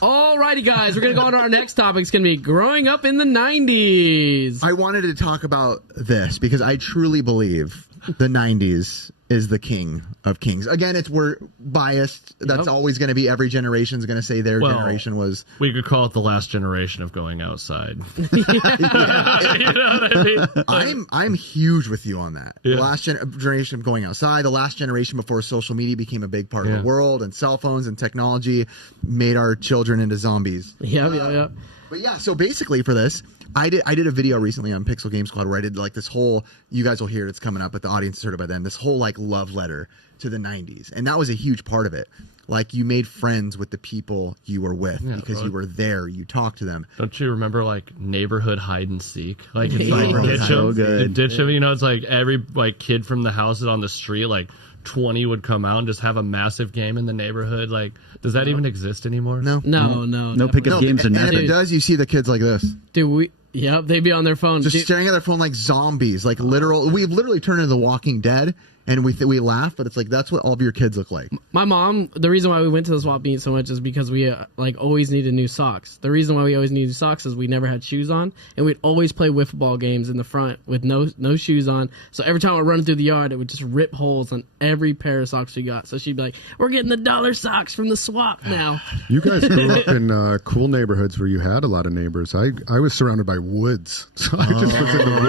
Alrighty, guys, we're going to go on to our next topic. It's going to be growing up in the 90s. I wanted to talk about this because I truly believe the 90s is the king of kings. Again, we're biased. That's always going to be, every generation is going to say their generation was. We could call it the last generation of going outside. You know what I mean? I'm huge with you on that. Yeah. The last generation of going outside, the last generation before social media became a big part of the world, and cell phones and technology made our children into zombies. Yeah. But yeah, so basically for this, I did a video recently on Pixel Game Squad where I did like this whole, you guys will hear it, it's coming up, but the audience has heard it by then, this whole like love letter to the 90s. And that was a huge part of it. Like, you made friends with the people you were with because you were there, you talked to them. Don't you remember like neighborhood hide and seek? Like, it's Yeah. like ditch So them, ditch them. You know, it's like every like kid from the houses on the street, like 20 would come out and just have a massive game in the neighborhood. Like, does that even exist anymore? No. No pickup games and or if nothing. it does, you see the kids like this. Dude, they'd be on their phone. Just staring at their phone like zombies. Like we've literally turned into The Walking Dead, and we laugh, but it's like that's what all of your kids look like. My mom, the reason why we went to the swap meet so much is because we like always needed new socks. The reason why we always needed socks is we never had shoes on, and we'd always play wiffle ball games in the front with no shoes on. So every time I run through the yard, it would just rip holes on every pair of socks we got. So she'd be like, "We're getting the dollar socks from the swap now." You guys grew up in cool neighborhoods where you had a lot of neighbors. I was surrounded by woods, so I just was in the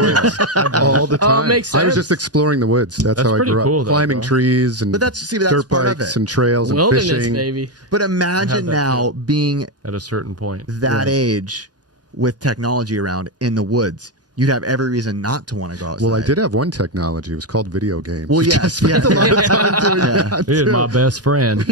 woods all the time. Makes sense. I was just exploring the woods. That's how I pretty grew up. cool, though, climbing bro. trees and that's dirt part of bikes it. and trails and Wilderness, fishing. baby. But imagine now being At a certain point. that age with technology around in the woods. You'd have every reason not to want to go outside. Well, I did have one technology. It was called video games. Well, yes. A lot of time doing that, He is too. my best friend.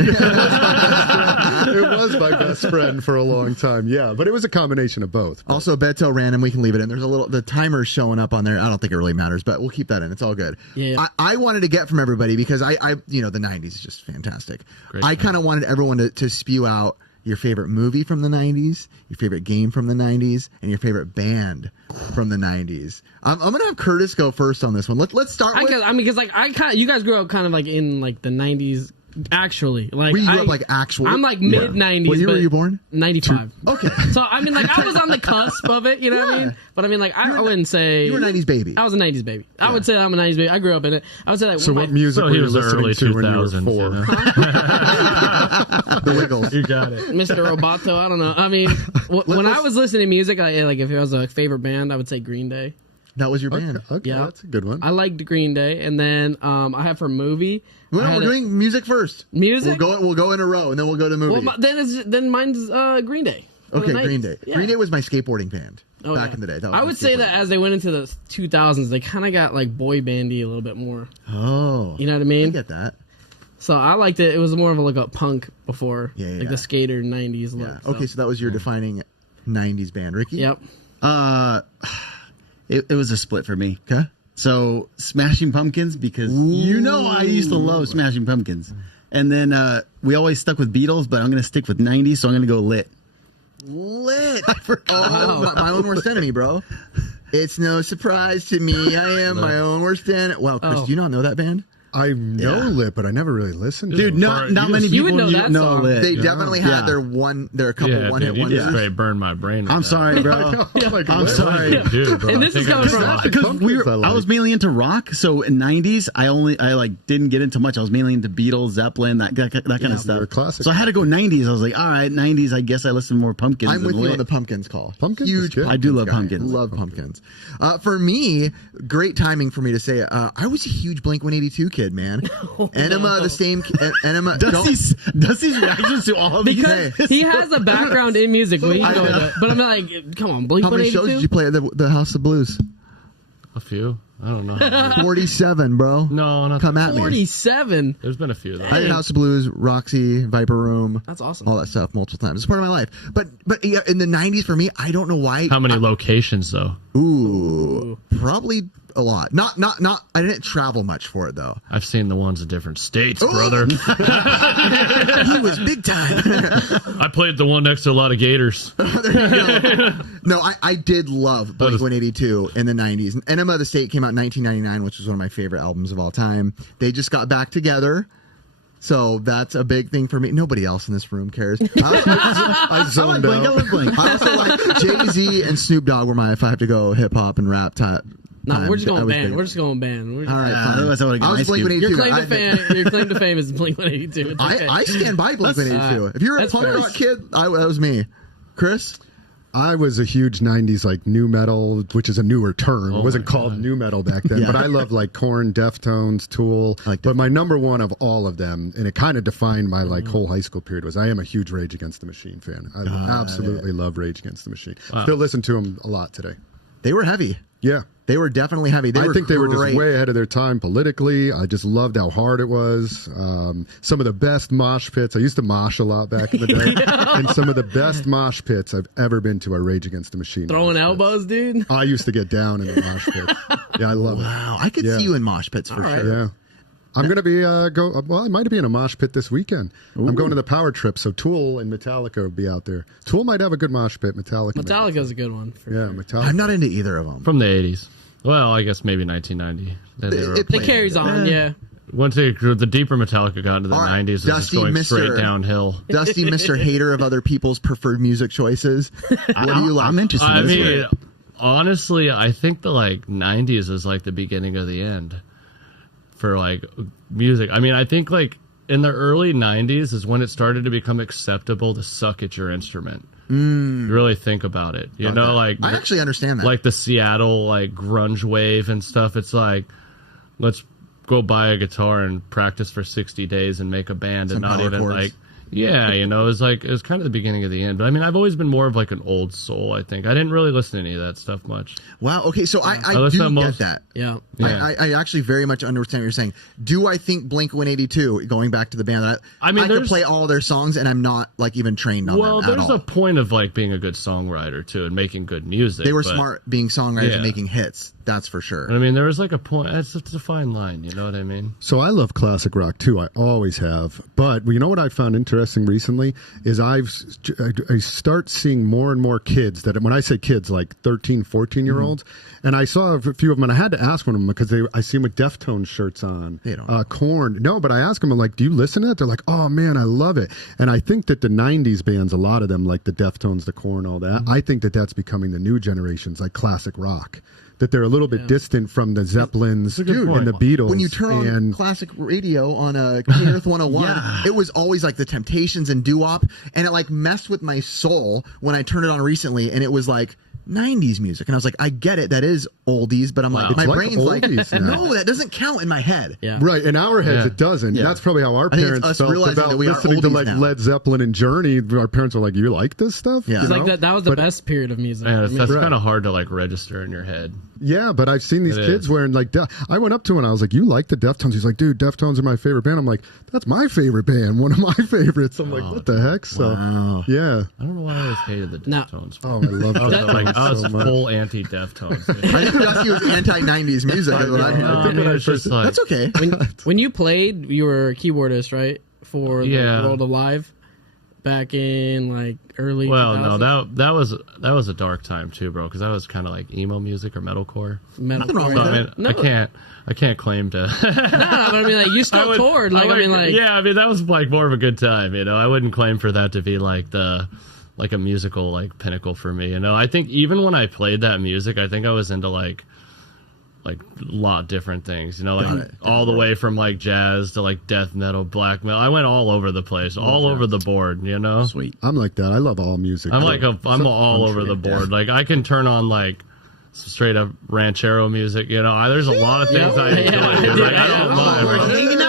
It was my best friend for a long time. Yeah, but it was a combination of both. But Also, Beto random. We can leave it in. There's the timer's showing up on there. I don't think it really matters, but we'll keep that in. It's all good. Yeah. I wanted to get from everybody because the 90s is just fantastic. I kind of wanted everyone to spew out your favorite movie from the 90s, your favorite game from the 90s, and your favorite band from the 90s. I'm gonna have Curtis go first on this one. Let's start with. You guys grew up kind of like in like the 90s. Actually, like We grew up like actual. I'm like mid 90s. What year were you born? 95. Okay. So I mean, like I was on the cusp of it. You know what I mean? But I mean, like I wouldn't say You were a 90s baby. I was a 90s baby. I would say I'm a 90s baby. I grew up in it. I would say like So what music So were he you was listening early to when you were 2000s, 4? you know? The Wiggles. You got it. Mr. Roboto. I don't know. I mean, when I was listening to music, like if it was a favorite band, I would say Green Day. That was your band. Okay, Yeah. that's a good one. I liked Green Day, and then I have for movie. No, we're doing music first. Music? We'll go in a row, and then we'll go to movie. Well, then mine's Green Day. Okay, The 90s. Green Day. Yeah. Green Day was my skateboarding band back yeah. in the day. I would say that as they went into the 2000s, they kind of got like boy bandy a little bit more. Oh, You know what I mean? I get that. So I liked it. It was more of a punk before, Yeah. the skater 90s look. Yeah. Okay, so that was your defining 90s band, Ricky. Yep. It was a split for me. Okay. So Smashing Pumpkins, because I used to love Smashing Pumpkins. And then we always stuck with Beatles, but I'm going to stick with 90s, so I'm going to go Lit. Lit. I forgot. Oh, my own worst enemy, bro. It's no surprise to me. I am my own worst enemy. Wow, Chris, do you not know that band? I know Lit, but I never really listened to Dude, it. not many you people would know that song. Lit. They definitely had their couple one-hit You just wonders. straight burned my brain. with I'm that. sorry, bro. I'm sorry. Dude, bro, And this I is think I coming saw from- it. Because I was mainly into rock, so in 90s I didn't get into much. I was mainly into Beatles, Zeppelin, that kind of you're a stuff. classic. So I had to go 90s. I was like, all right, 90s. I guess I listen to more Pumpkins. I'm with than you Lit. on the Pumpkins call. Pumpkins is Huge. good. I do love guy. Pumpkins. Love Pumpkins. For me, great timing for me to say. I was a huge Blink-182 kid, man. Enema, the same. Enema. Does he reactions to all of these? Because he has a background in music, but, but I'm like, come on, Blink How many shows did you play at the House of Blues? A few. I don't know. 47, bro. No, not Come at me. 47. There's been a few though. I did House of Blues, Roxy, Viper Room. That's awesome. All that stuff multiple times. It's part of my life. But yeah, in the 90s for me, I don't know why. How many locations though? Ooh, probably a lot. Not. I didn't travel much for it though. I've seen the ones in different states, brother. He was big time. I played the one next to a lot of gators. No, I did love Blink-182 in the 90s. And Enema of the State came out in 1999, which was one of my favorite albums of all time. They just got back together. So that's a big thing for me. Nobody else in this room cares. I zoned Blink, I out. love Blink. I also like Jay-Z and Snoop Dogg were my, if I have to go hip hop and rap type. No, we're just I going was band. big. We're just going band. All right, Yeah, fine. otherwise I would've got I was Ice Blink Cube. 182. Your claim to fame is Blink 182. It's okay. I stand by Blink 182. If you're a That's punk fair. rock kid, that was me. Chris? I was a huge 90s like new metal, which is a newer term. Oh It wasn't my called God. new metal back then, Yeah. but I love like Korn, Deftones, Tool. like But my number one of all of them, and it kind of defined my like whole high school period, was I am a huge Rage Against the Machine fan. I absolutely love Rage Against the Machine. Still listen to them a lot today. They were heavy. Yeah. They were definitely heavy. I think they were just great. way ahead of their time politically. I just loved how hard it was. Some of the best mosh pits. I used to mosh a lot back in the day. And some of the best mosh pits I've ever been to are Rage Against the Machine. Throwing mosh pits. elbows, dude. I used to get down in the mosh pit. Yeah, I love it. Wow, I could Yeah. see you in mosh pits for All right. sure. Yeah. I'm going to be well, I might be in a mosh pit this weekend. I'm going to the Power Trip, so Tool and Metallica will be out there. Tool might have a good mosh pit. Metallica. might. Metallica's a good one. For Yeah, sure. Metallica. I'm not into either of them. From the 80s. Well, I guess maybe 1990. Then they were It up. It carries on, yeah. Once the deeper Metallica got into the All right, 90s, it was just Dusty, going Mr. straight downhill. Dusty, Mr. Hater of other people's preferred music choices. What do you like? I'm interested I in this mean, one. honestly, I think the like 90s is like the beginning of the end for like music. I mean, I think like in the early 90s is when it started to become acceptable to suck at your instrument. You really think about it. You know, like I actually understand that. like the Seattle like grunge wave and stuff. It's like, let's go buy a guitar and practice for 60 days and make a band Some and not power even chords. like, yeah, you know, it was kind of the beginning of the end. But I mean, I've always been more of like an old soul, I think. I didn't really listen to any of that stuff much. Wow. Okay, so I listen to do get most- that. Yeah. Yeah. I actually very much understand what you're saying. Do I think Blink 182, going back to the band, I mean, I could there's- play all their songs and I'm not like even trained on Well, them at there's all. a point of like being a good songwriter too and making good music. They were but- smart being songwriters and Yeah. making hits. That's for sure. But I mean, there was like a point. It's a fine line. You know what I mean? So I love classic rock too. I always have. But you know what I found interesting recently is I start seeing more and more kids that, when I say kids, like 13, 14-year-olds, and I saw a few of them, and I had to ask one of them because I see them with Deftones shirts on. They don't. Korn. No, but I asked them, I'm like, do you listen to it? They're like, oh man, I love it. And I think that the 90s bands, a lot of them, like the Deftones, the Korn, all that, I think that that's becoming the new generations, like classic rock. That they're a little bit distant from the Zeppelins a good and the point. Beatles. When you turn on and classic radio on a King Earth 101, it was always like the Temptations and doo-wop, and it like messed with my soul when I turned it on recently, and it was like 90s music, and I was like, I get it, that is oldies, but I'm like, Wow. my It's like brain's like, oldies now. no, that doesn't count in my head. Yeah. Right, in our heads Yeah. it doesn't. Yeah. That's probably how our think it's parents us felt realizing about that we are listening to oldies like now. Led Zeppelin and Journey. Our parents are like, "You like this stuff?" Yeah. You It's like know? that was the But- best period of music. Yeah, I mean, that's Right. kind of hard to like register in your head. Yeah, but I've seen these It kids is. wearing like. I went up to him and I was like, "You like the Deftones?" He's like, "Dude, Deftones are my favorite band." I'm like, "That's my favorite band. One of my favorites." I'm like, "What the heck?" So, Wow. yeah. I don't know why I always hated the Now- Deftones. Oh, I love I was like, Deftones I was so much. full anti-Deftones. I think Dusty was anti-90s music. Is what I No, I heard. mean, it's just like, That's okay. when you played, you were a keyboardist, right? For Yeah. the World Alive back in like early. well, no, 2000s? that was a dark time too, bro. Because that was kind of like emo music or metalcore. Nothing wrong Metalcore. with So, I mean, No. I can't claim to. No, but I mean, like you still toured. Like I mean, like yeah, I mean that was like more of a good time. You know, I wouldn't claim for that to be like a musical like pinnacle for me. You know, I think even when I played that music, I think I was into like a lot different things. You know, like it. all the way from like jazz to like death metal, black metal. I went all over the place, all over the board. You know, sweet. I'm like that. I love all music. I'm like I'm all over the board. Like I can turn on like straight up ranchero music. You know, there's a lot of things I enjoy. Yeah. dude. Like, I don't Yeah. mind.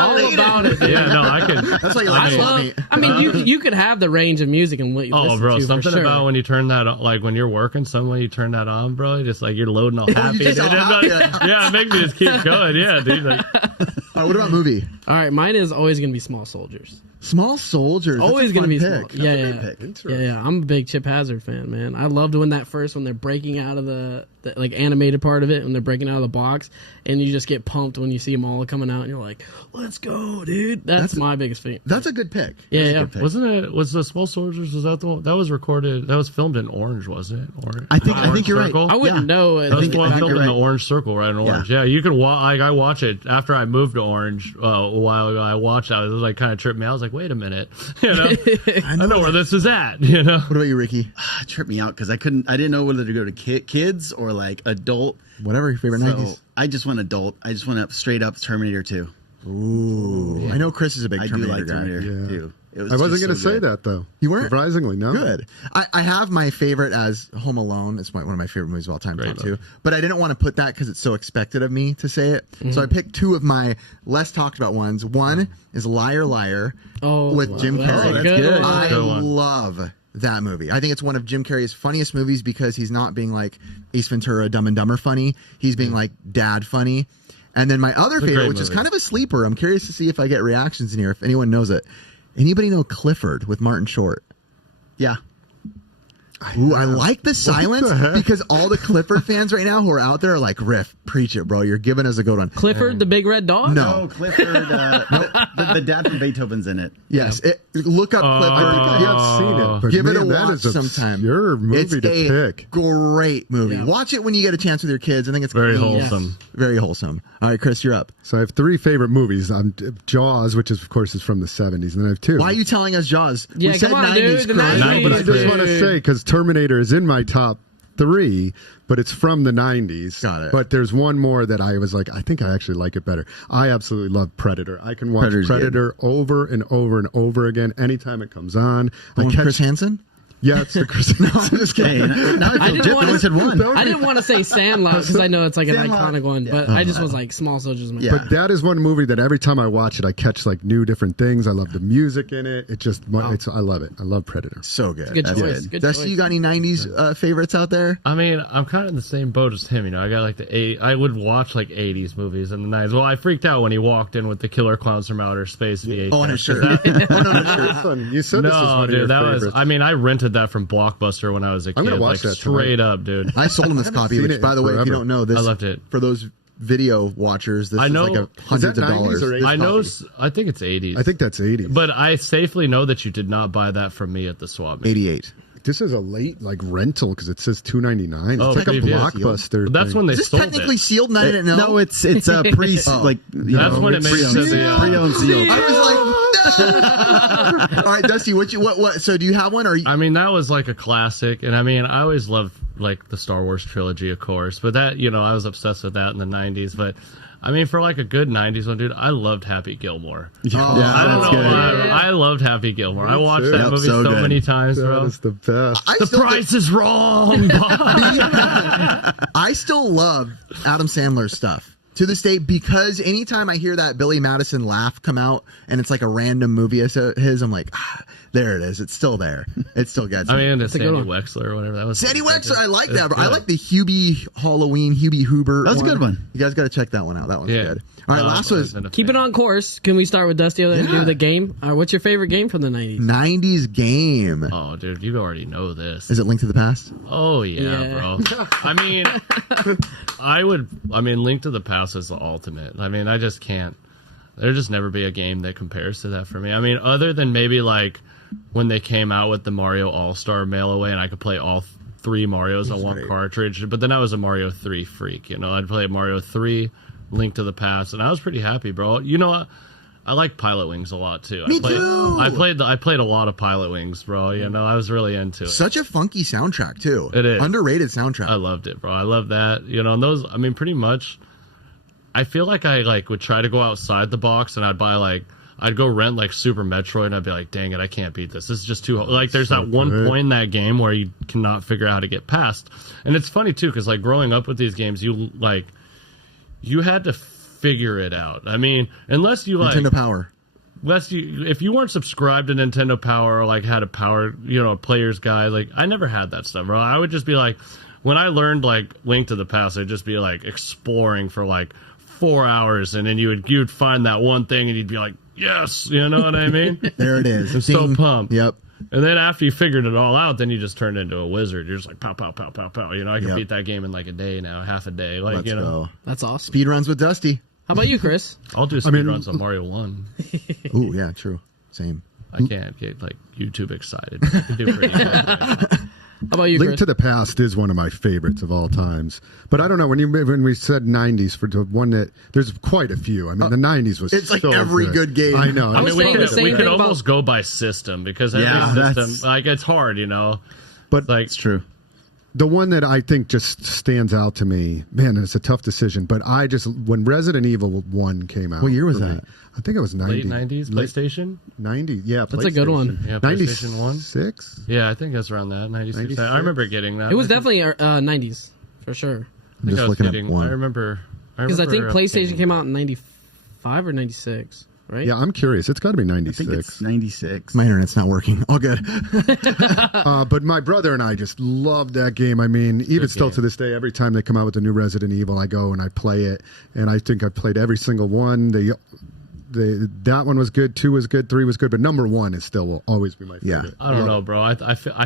All about it. Dude. Yeah, no, I can. That's like I last love. me. I mean, you could have the range of music and what you Oh, listen bro, to, for something sure. about when you turn that on, like when you're working, when you turn that on, bro, just like you're loading all happy. just dude. all It's happy. like- yeah, it makes me just keep going. Yeah, dude. Like, What about movie? All right, mine is always gonna be Small Soldiers. Small Soldiers. That's Always a gonna fun be pick. small. Yeah, That's a yeah, great pick. yeah. I'm a big Chip Hazard fan, man. I loved when they're breaking out of the like animated part of it when they're breaking out of the box, and you just get pumped when you see them all coming out, and you're like, "Let's go, dude!" That's my biggest thing. That's a good pick. Yeah. Wasn't it? Was the Small Soldiers? Was that the one that was recorded? That was filmed in Orange, wasn't it? Or I think you're right. I wouldn't know. That was Like, the one filmed in right. the Orange Circle, right in Orange. Yeah, you can I watch it after I moved to Orange a while ago. I watched that. It was like kind of tripped me. I was like, wait a minute, you know, I know where this is at. You know. What about you, Ricky? It tripped me out because I didn't know whether to go to kids or like adult. Whatever your favorite So 90s. I just went adult. I just went up straight up Terminator 2. Ooh, I know Chris is a big I do Terminator like guy. Terminator Yeah. 2. It was I wasn't just going to so say good. that though. You weren't? Surprisingly, no. Good. I have my favorite as Home Alone. It's one of my favorite movies of all time, Great top two. movie. But I didn't want to put that because it's so expected of me to say it. So I picked two of my less talked about ones. One is Liar Liar with Jim that's Carrey. a good one. I Good one. love that movie. I think it's one of Jim Carrey's funniest movies because he's not being like Ace Ventura, Dumb and Dumber funny. He's being like dad funny. And then my other a favorite, great which is movie. kind of a sleeper. I'm curious to see if I get reactions in here, if anyone knows it. Anybody know Clifford with Martin Short? Yeah. Ooh, I like the silence the heck? because all the Clifford fans right now who are out there are like, Riff, preach it, bro. You're giving us a good one. Clifford the Big Red Dog. No. Oh, Clifford. The dad from Beethoven's in it. Yes. Look up Clifford. I think I have seen it, but Give it a man, that watch is a sometime. obscure movie It's to a pick. great movie. Yeah. Watch it when you get a chance with your kids. I think it's Very clean. wholesome. Very wholesome. All right, Chris, you're up. So I have three favorite movies. Jaws, which is of course is from the 70s, and then I have two. Why are you telling us Jaws? Yeah, we said come on, 90s, dude, the Chris. 90s. But I just Dude. want to say because Terminator is in my top three, but it's from the 90s. Got it. But there's one more that I was like, I think I actually like it better. I absolutely love Predator. I can watch Predator's Predator over and over and over again anytime it comes on. The one with Chris Hansen? Yeah, it's the Chris. No, I'm just Hey, kidding. now I didn't feel wanna- I said one. I didn't want to say Sandlot because I know it's like an Sandlot. iconic one, but I just was like Small Soldiers. Yeah. But that is one movie that every time I watch it, I catch like new different things. I love the music in it. It just, I love it. I love Predator. So good. Good That's choice. Good Dusty, choice. you got any 90s favorites out there? I mean, I'm kind of in the same boat as him. You know, I got like I would watch like 80s movies in the 90s. Well, I freaked out when he walked in with the Killer Clowns from Outer Space VHS. Oh, on his shirt. Oh, no, his shirt. You said this was No, one of your dude, that was. favorites. I mean, I rented that from Blockbuster when I was a kid. I'm gonna watch like that straight tonight. up, dude. I sold him this copy, seen which, it by the way, if you forever. don't know, this I loved it. for those video watchers. This I know- is like is hundreds that of 90s dollars. or This 80s? I know. copy. I think it's 80s. I think that's 80s. But I safely know that you did not buy that from me at the swap meet. 88. This is a late like rental because it says $2.99. Oh, It's like a previous. Blockbuster. But that's thing. when they Is this sold technically it. sealed and I didn't know? No, it's a pre like you That's know, when it makes pre-owned, the, pre-owned sealed. I was like, no. All right, Dusty, what? So do you have one? Or I mean, that was like a classic, and I mean, I always loved like the Star Wars trilogy, of course. But that, you know, I was obsessed with that in the '90s. But I mean, for like a good '90s one, dude, I loved Happy Gilmore. Oh, I don't that's know good. why. I loved Happy Gilmore. I watched too. that Yep, movie so so good. many times, That bro. is the best. I The still price is wrong. I still love Adam Sandler's stuff to this day because anytime I hear that Billy Madison laugh come out and it's like a random movie of his, I'm like, there it is. It's still there. It still gets me. I mean, it's a good Sandy one. Wexler or whatever that was. Sandy Wexler, I like It's that. Bro. I good. like the Hubie Halloween, Hubie Hoover. That was a good one. You guys got to check that one out. That one's Yeah. good. All right, No, last I've was been a Keep it fan. on course. Can we start with Dusty and Yeah. do the game? What's your favorite game from the 90s? 90s game. Oh, dude, you already know this. Is it Link to the Past? Oh yeah, Yeah. bro. I mean, Link to the Past is the ultimate. I mean, I just can't. There'll just never be a game that compares to that for me. I mean, other than maybe like when they came out with the Mario All-Star Mail Away, and I could play all three Marios on one right. cartridge. But then I was a Mario 3 freak. You know, I'd play Mario 3, Link to the Past, and I was pretty happy, bro. You know, I like Pilot Wings a lot too. Me I played, too. I played a lot of Pilot Wings, bro. You know, I was really into it. Such a funky soundtrack too. It is. Underrated soundtrack. I loved it, bro. I love that. You know, and those, I mean, pretty much, I feel like I like would try to go outside the box and I'd buy like, I'd go rent like Super Metroid and I'd be like, dang it, I can't beat this. This is just too, like, there's that one good. point in that game where you cannot figure out how to get past. And it's funny too, because like growing up with these games, you had to figure it out. I mean, unless you like, Nintendo Power. if you weren't subscribed to Nintendo Power or like had a Power, you know, a player's guide, like I never had that stuff, bro. I would just be like, when I learned like Link to the Past, I'd just be like exploring for like 4 hours, and then you'd find that one thing, and you'd be like, yes, you know what I mean? There it is. I'm so pumped. Yep. And then after you figured it all out, then you just turned into a wizard. You're just like pow, pow, pow, pow, pow. You know, I can Yep. beat that game in like a day now, half a day. Like, Let's you know, go. That's awesome. Speed runs with Dusty. How about you, Chris? I'll do speed runs on Mario 1. Ooh, yeah, true. Same. I can't get like YouTube excited. I can do pretty good. How about you, Link Chris? to the Past is one of my favorites of all times. But I don't know, when we said 90s for the one that there's quite a few. I mean, the 90s was It's like so every good game. I know. I was saying the same we thing could about- almost go by system because every Yeah, system, that's- like, it's hard, you know. But Like, It's true. the one that I think just stands out to me, man, and it's a tough decision, but when Resident Evil 1 came out. What year was for me, that? I think it was 90. late 90s, PlayStation? 90, yeah. That's a good one. Yeah, PlayStation 1. 96? Yeah, I think that's around that. 96. 96. I remember getting that. It was I think- definitely 90s for sure. I I'm think just I was looking getting, at one. I remember. Because I think PlayStation getting- came out in 95 or 96, right? Yeah, I'm curious. It's got to be I 96. think it's 96. My internet's not working. All good. But my brother and I just love that game. I mean, even still game. to this day, every time they come out with a new Resident Evil, I go and I play it. And I think I've played every single one. That one was good, 2 was good, 3 was good, but number 1 is still will always be my Yeah. favorite. I don't know, bro. I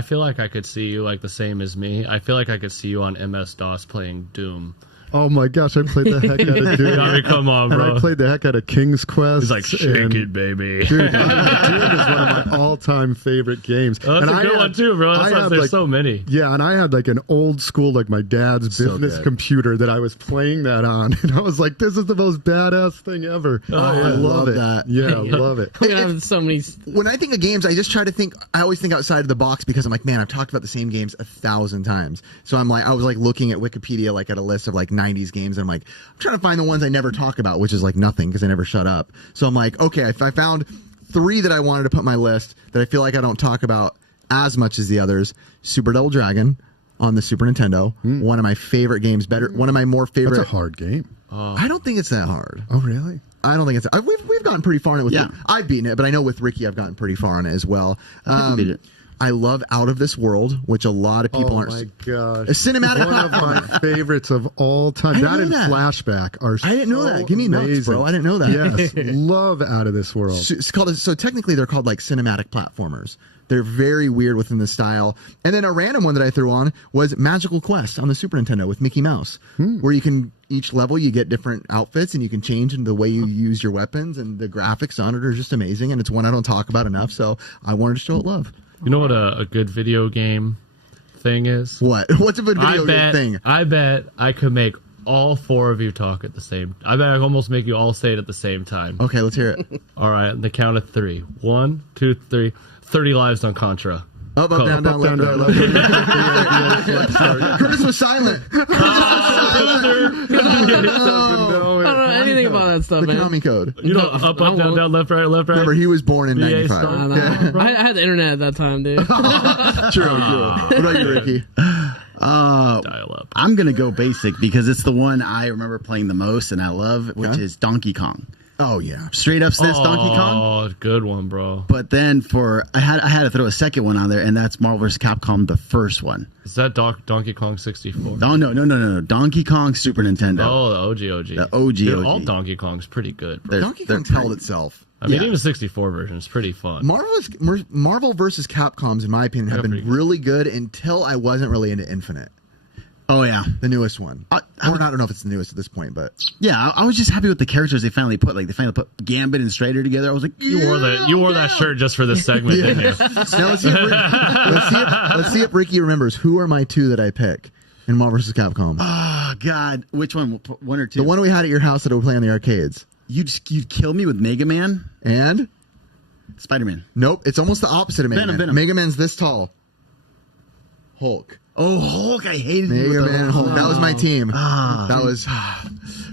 feel like I could see you like the same as me. I feel like I could see you on MS-DOS playing Doom. Oh my gosh, I played the heck out of Doom. I mean, come on, And bro. I played the heck out of King's Quest. He's like, shake and- it, baby. Dude, Doom is one of my all-time favorite games. Oh, that's And a good I one had- too, bro. I had, There's like, so many. Yeah, and I had like an old school, like my dad's So business good. computer that I was playing that on, and I was like, "This is the most badass thing ever." yeah. I love it. that. Yeah, I love it. We're gonna have so many. When I think of games, I just try to think. I always think outside of the box because I'm like, man, I've talked about the same games 1,000 times. So I was like looking at Wikipedia, like at a list of like 90s games, and I'm like, I'm trying to find the ones I never talk about, which is like nothing because I never shut up. So I'm like, okay, if I found 3 that I wanted to put on my list that I feel like I don't talk about as much as the others. Super Double Dragon on the Super Nintendo, one of my favorite games. One of my more favorite. That's a hard game. I don't think it's that hard. Oh, really? I don't think it's. We've gotten pretty far on it. Yeah. I've beaten it, but I know with Ricky, I've gotten pretty far on it as well. beat it. I love Out of This World, which a lot of people aren't. my gosh! A cinematic. One of my favorites of all time. I That didn't and know that. Flashback are. I didn't know so that. Give me nuts, amazing. bro. I didn't know that. Yes, love Out of This World. It's called. So technically, they're called like cinematic platformers. They're very weird within the style. And then a random one that I threw on was Magical Quest on the Super Nintendo with Mickey Mouse, where you can each level you get different outfits and you can change in the way you use your weapons, and the graphics on it are just amazing. And it's one I don't talk about enough, so I wanted to show it love. You know what a good video game thing is? What? What's a good video game thing? I bet I could make all 4 of you talk at the same. I bet I could almost make you all say it at the same time. Okay, let's hear it. All right, on the count of 3. 1, 2, 3. 30 lives on Contra. Up, down, left, right, left. Curtis was silent. I don't know anything about that stuff, The man. Konami code. You know, up, down, left, right, left, right. Remember, he was born in EA 95. Star. I don't know. I had the internet at that time, dude. True. What about you, Ricky? Dial up. I'm going to go basic because it's the one I remember playing the most and I love, which Okay. is Donkey Kong. Oh, yeah. Straight up SNES Donkey Kong. Oh, good one, bro. But then I had to throw a second one on there, and that's Marvel vs. Capcom, the first one. Is that Donkey Kong 64? Oh, no. Donkey Kong Super Nintendo. Oh, the OG. The OG. Dude, all Donkey Kong's pretty good, bro. Donkey they're Kong's held pretty- itself. I mean, yeah. even the 64 version is pretty fun. Marvel versus Capcom's, in my opinion, have pretty been good. really good until I wasn't really into Infinite, Oh, yeah. the newest one. Or I don't know if it's the newest at this point, but Yeah, I was just happy with the characters they finally put. Like, they finally put Gambit and Strider together. I was like, You wore that shirt just for this segment, didn't you? now let's see if Ricky remembers who are my 2 that I pick in Marvel vs. Capcom. oh, God. Which one? One or two? The one we had at your house that we play on the arcades. You'd kill me with Mega Man, And Spider-Man. nope, it's almost the opposite of Mega Man. Venom. Mega Man's this tall. Hulk. Oh, Hulk! I hated you Mega with the Man Hulk. That was my team. Ah. That was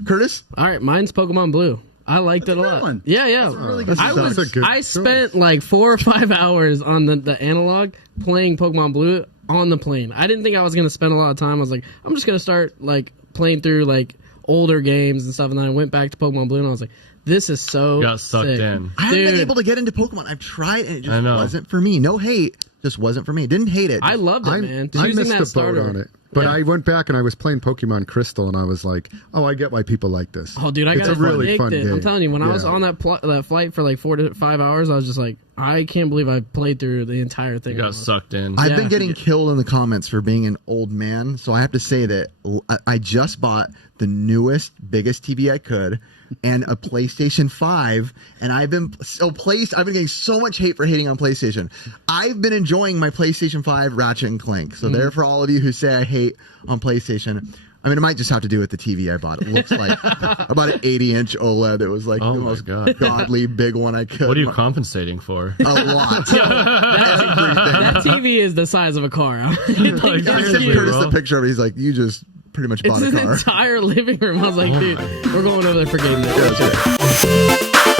Curtis. All right, mine's Pokemon Blue. I liked it a a good lot. one. Yeah. really good I choice. was. That's a good I choice. spent like 4 or 5 hours on the analog playing Pokemon Blue on the plane. I didn't think I was gonna spend a lot of time. I was like, I'm just gonna start like playing through like older games and stuff. And then I went back to Pokemon Blue and I was like, this is so Got sucked sick. in. I haven't been Dude. able to get into Pokemon. I've tried and it I just know. wasn't for me. No hate, just wasn't for me. Didn't hate it. I loved it, I man. I Choosing missed that the starter boat on it. But Yeah. I went back and I was playing Pokemon Crystal and I was like, oh, I get why people like this. Oh, dude, I it's got a really fun addicted. game. I'm telling you, when I was Yeah. on that flight for like 4 to 5 hours, I was just like, I can't believe I played through the entire thing. You got sucked in. I've Yeah. been getting killed in the comments for being an old man, so I have to say that I just bought the newest, biggest TV I could, and a PlayStation 5, and I've been getting so much hate for hating on PlayStation. I've been enjoying my PlayStation 5 Ratchet and Clank. So there, for all of you who say I hate on PlayStation, I mean, it might just have to do with the TV I bought. It looks like about an 80-inch OLED. It was like Oh the my most God. godly big one I could. What are you compensating for? A lot. That TV is the size of a car. Like, seriously, Curtis bro. the picture of it. He's like, you just pretty much bought It's a an car. entire living room. I was like, dude, we're going over there for game night. Yeah, that's right.